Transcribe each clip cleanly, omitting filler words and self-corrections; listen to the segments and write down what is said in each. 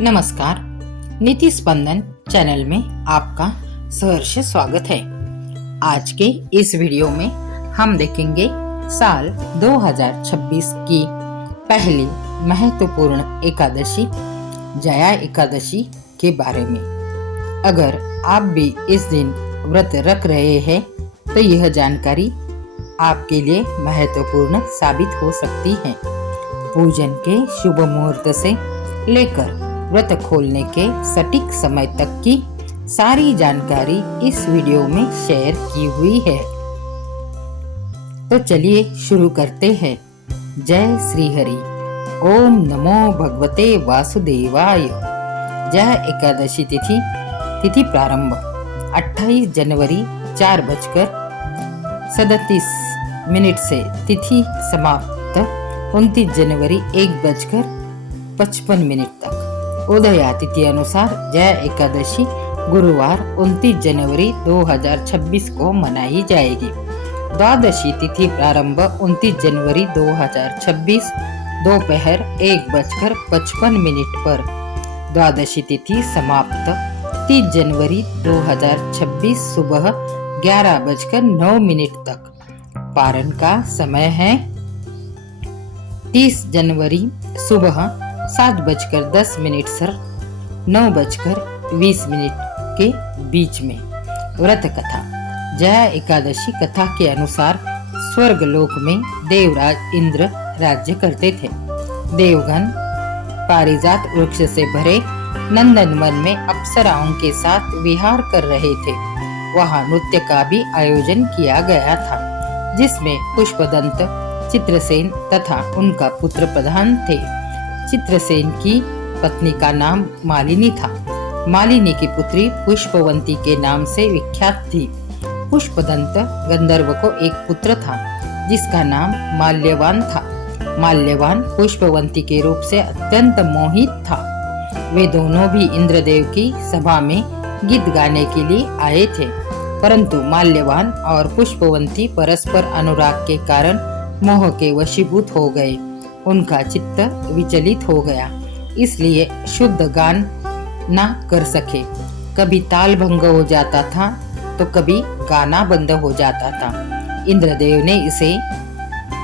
नमस्कार। नीति स्पंदन चैनल में आपका सहर्ष स्वागत है। आज के इस वीडियो में हम देखेंगे साल 2026 की पहली महत्वपूर्ण एकादशी जया एकादशी के बारे में। अगर आप भी इस दिन व्रत रख रहे हैं तो यह जानकारी आपके लिए महत्वपूर्ण साबित हो सकती है। पूजन के शुभ मुहूर्त से लेकर व्रत खोलने के सटीक समय तक की सारी जानकारी इस वीडियो में शेयर की हुई है। तो चलिए शुरू करते हैं। जय श्री हरि। ओम नमो भगवते वासुदेवाय। जय एकादशी तिथि प्रारंभ 28 जनवरी 4:37 से तिथि समाप्त 29 जनवरी 1:55 तक। उदया तिथि अनुसार जया एकादशी गुरुवार 29 जनवरी 2026 को मनाई जाएगी। द्वादशी तिथि प्रारंभ 29 जनवरी 2026 दोपहर 1:55 पर। द्वादशी तिथि समाप्त 30 जनवरी 2026 सुबह 11:09 तक। पारण का समय है 30 जनवरी सुबह 7:10 से 9:20 के बीच में। व्रत कथा। जया एकादशी कथा के अनुसार स्वर्ग लोक में देवराज इंद्र राज्य करते थे। देवगण पारिजात वृक्ष से भरे नंदनवन में अप्सराओं के साथ विहार कर रहे थे। वहां नृत्य का भी आयोजन किया गया था, जिसमें पुष्पदंत, चित्रसेन तथा उनका पुत्र प्रधान थे। चित्रसेन की पत्नी का नाम मालिनी था। मालिनी की पुत्री पुष्पवंती के नाम से विख्यात थी। पुष्पदंत गंधर्व को एक पुत्र था जिसका नाम माल्यवान था। माल्यवान पुष्पवंती के रूप से अत्यंत मोहित था। वे दोनों भी इंद्रदेव की सभा में गीत गाने के लिए आए थे, परंतु माल्यवान और पुष्पवंती परस्पर अनुराग के कारण मोह के वशीभूत हो गए। उनका चित्त विचलित हो गया, इसलिए शुद्ध गान न कर सके। कभी ताल भंग हो जाता था तो कभी गाना बंद हो जाता था। इंद्रदेव ने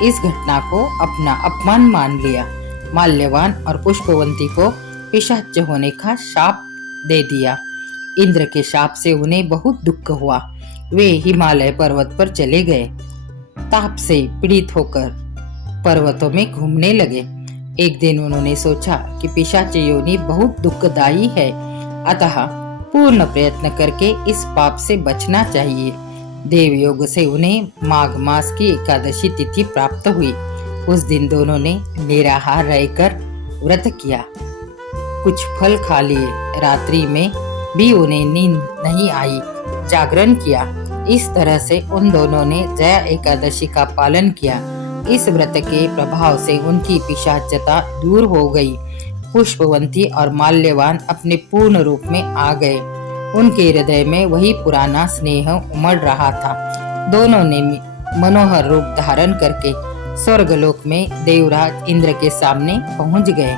इस घटना को अपना अपमान मान लिया। माल्यवान और पुष्पवंती को पिशाच होने का शाप दे दिया। इंद्र के शाप से उन्हें बहुत दुख हुआ। वे हिमालय पर्वत पर चले गए। ताप से पीड़ित होकर पर्वतों में घूमने लगे। एक दिन उन्होंने सोचा कि पिशाच योनि बहुत दुखदायी है, अतः पूर्ण प्रयत्न करके इस पाप से बचना चाहिए। देवयोग से उन्हें माघ मास की एकादशी तिथि प्राप्त हुई। उस दिन दोनों ने निराहार रहकर व्रत किया, कुछ फल खा लिए। रात्रि में भी उन्हें नींद नहीं आई, जागरण किया। इस तरह से उन दोनों ने जया एकादशी का पालन किया। इस व्रत के प्रभाव से उनकी पिशाचता दूर हो गई। पुष्पवंती और माल्यवान अपने पूर्ण रूप में आ गए। उनके हृदय में वही पुराना स्नेह उमड़ रहा था। दोनों ने मनोहर रूप धारण करके स्वर्गलोक में देवराज इंद्र के सामने पहुंच गए।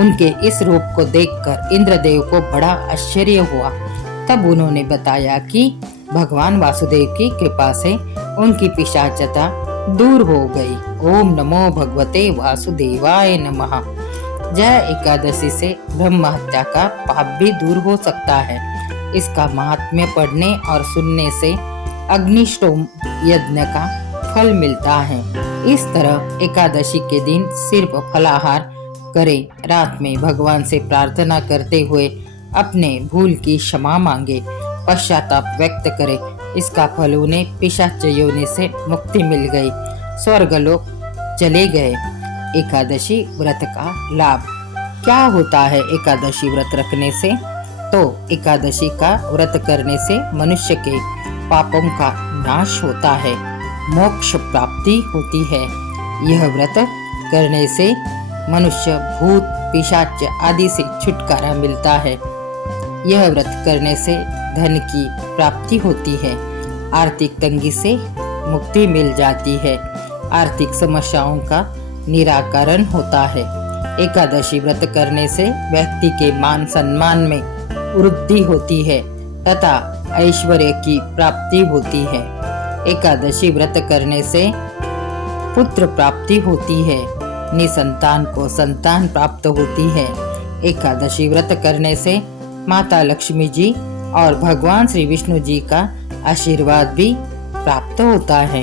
उनके इस रूप को देखकर इंद्रदेव को बड़ा आश्चर्य हुआ। तब उन्होंने बताया कि भगवान वासुदेव की कृपा से उनकी पिशाचता दूर हो गई। ओम नमो भगवते वासुदेवाय नमः। जया एकादशी से ब्रह्म हत्या का पाप भी दूर हो सकता है। इसका महात्म्य पढ़ने और सुनने से अग्निष्टोम यज्ञ का फल मिलता है। इस तरह एकादशी के दिन सिर्फ फलाहार करें। रात में भगवान से प्रार्थना करते हुए अपने भूल की क्षमा मांगे, पश्चाताप व्यक्त करें। इसका फल उन्हें पिशाच योनि से मुक्ति मिल गई, स्वर्गलोक चले गए। एकादशी व्रत का लाभ। क्या होता है एकादशी व्रत रखने से? तो एकादशी का व्रत करने से मनुष्य के पापों का नाश होता है, मोक्ष प्राप्ति होती है। यह व्रत करने से मनुष्य भूत पिशाच आदि से छुटकारा मिलता है। यह व्रत करने से धन की प्राप्ति होती है। आर्थिक तंगी से मुक्ति मिल जाती है। आर्थिक समस्याओं का निराकरण होता है। एकादशी व्रत करने से व्यक्ति के मान सम्मान में वृद्धि होती है तथा ऐश्वर्य की प्राप्ति होती है। एकादशी व्रत करने से पुत्र प्राप्ति होती है, निसंतान को संतान प्राप्त होती है। एकादशी व्रत करने से माता लक्ष्मी जी और भगवान श्री विष्णु जी का आशीर्वाद भी प्राप्त होता है।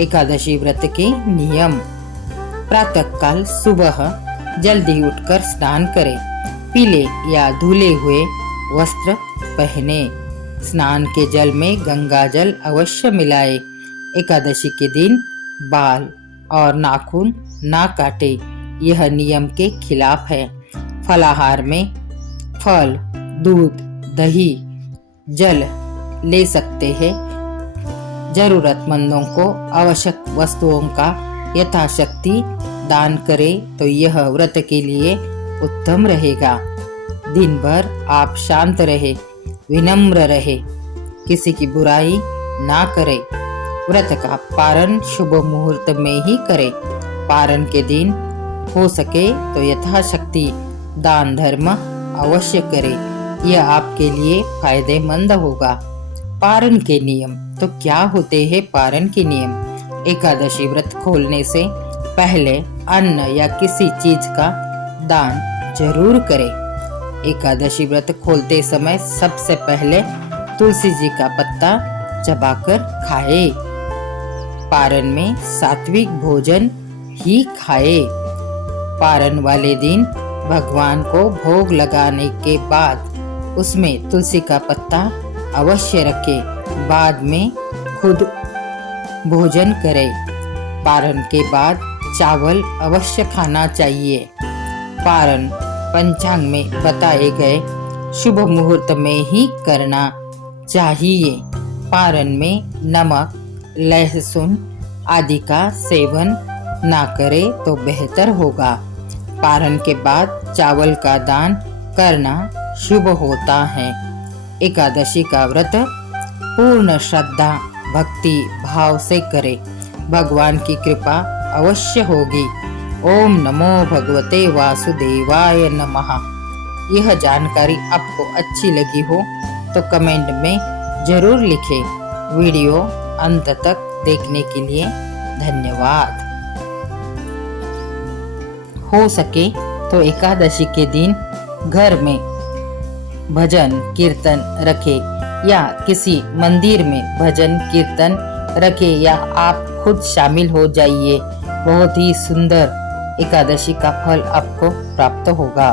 एकादशी व्रत के नियम: प्रातःकाल सुबह जल्दी उठकर स्नान करें, पीले या धुले हुए वस्त्र पहने, स्नान के जल में गंगा जल अवश्य मिलाए। एकादशी के दिन बाल और नाखून ना काटे, यह नियम के खिलाफ है। फलाहार में फल, दूध, दही, जल ले सकते हैं। जरूरतमंदों को आवश्यक वस्तुओं का यथाशक्ति दान करें तो यह व्रत के लिए उत्तम रहेगा। दिन भर आप शांत रहे, विनम्र रहे, किसी की बुराई ना करें। व्रत का पारण शुभ मुहूर्त में ही करें। पारण के दिन हो सके तो यथाशक्ति दान धर्म अवश्य करें, यह आपके लिए फायदेमंद होगा। पारण के नियम: तो क्या होते हैं पारण के नियम? एकादशी व्रत खोलने से पहले अन्न या किसी चीज का दान जरूर करें। एकादशी व्रत खोलते समय सबसे पहले तुलसी जी का पत्ता चबाकर खाए। पारण में सात्विक भोजन ही खाए। पारण वाले दिन भगवान को भोग लगाने के बाद उसमें तुलसी का पत्ता अवश्य रखे, बाद में खुद भोजन करें। पारण के बाद चावल अवश्य खाना चाहिए। पारण पंचांग में बताए गए शुभ मुहूर्त में ही करना चाहिए। पारण में नमक, लहसुन आदि का सेवन ना करे तो बेहतर होगा। पारण के बाद चावल का दान करना शुभ होता है। एकादशी का व्रत पूर्ण श्रद्धा भक्ति भाव से करे, भगवान की कृपा अवश्य होगी। ओम नमो भगवते वासुदेवाय नमः। यह जानकारी आपको अच्छी लगी हो तो कमेंट में जरूर लिखें। वीडियो अंत तक देखने के लिए धन्यवाद। हो सके तो एकादशी के दिन घर में भजन कीर्तन रखे या किसी मंदिर में भजन कीर्तन रखे या आप खुद शामिल हो जाइए। बहुत ही सुंदर एकादशी का फल आपको प्राप्त होगा।